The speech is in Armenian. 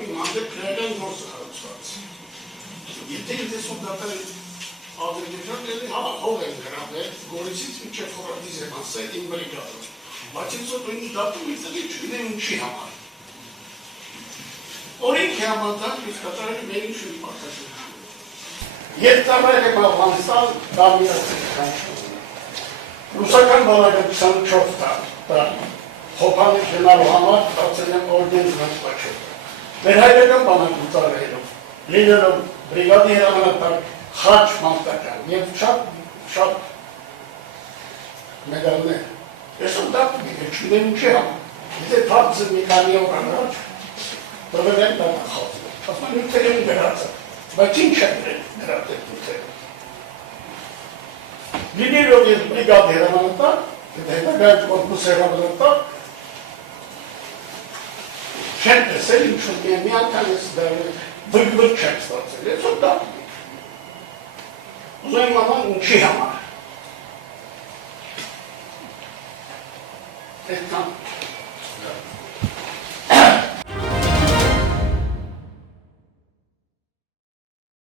մի հանդեպ քրեական գործը հարուցված։ Եթե ինտեսում դատել ադրբեջան դեպի հող են գրավել, Գորիսից մինչև Խորհրդի Զեմանսել իմ բրիգադով։ Բայց ինձ որ նույն դատում իձելի չգնեմ ինչի համար։ Օրենքի համաձայն իսկ կատարել մեր ինչ-որ պարտադիր։ Եվ ծառայել եմ Աֆղանստան դամիրացել։ Ռուսական բանակցության 4 տարի խոփանի գնալու համար ստացել եմ օրդեն զանգվածով։ Մեր հայկական բանակում ծառայելով, լինելով բրիգադի հրամանատար Խաչ մարտական եւ շատ մեդալներ։ Ես դատում եմ չունեմ ինչի համար։ Եթե բարձր մի քանի օր առաջ տվել եմ դատախազը։ Ասում եմ ութեր եմ գրածը, բայց ինչ եմ գրածել ութերը։ Լինելով ես բրիգադի հրամանատար, հետագայում կորպուս հրամանատար, չեմ տեսել ինչ-որ մի անգամ ես վգ չեմ ստացել, ես դատում եմ։ Ուզում եմ աման ինչի համար։ Այդքան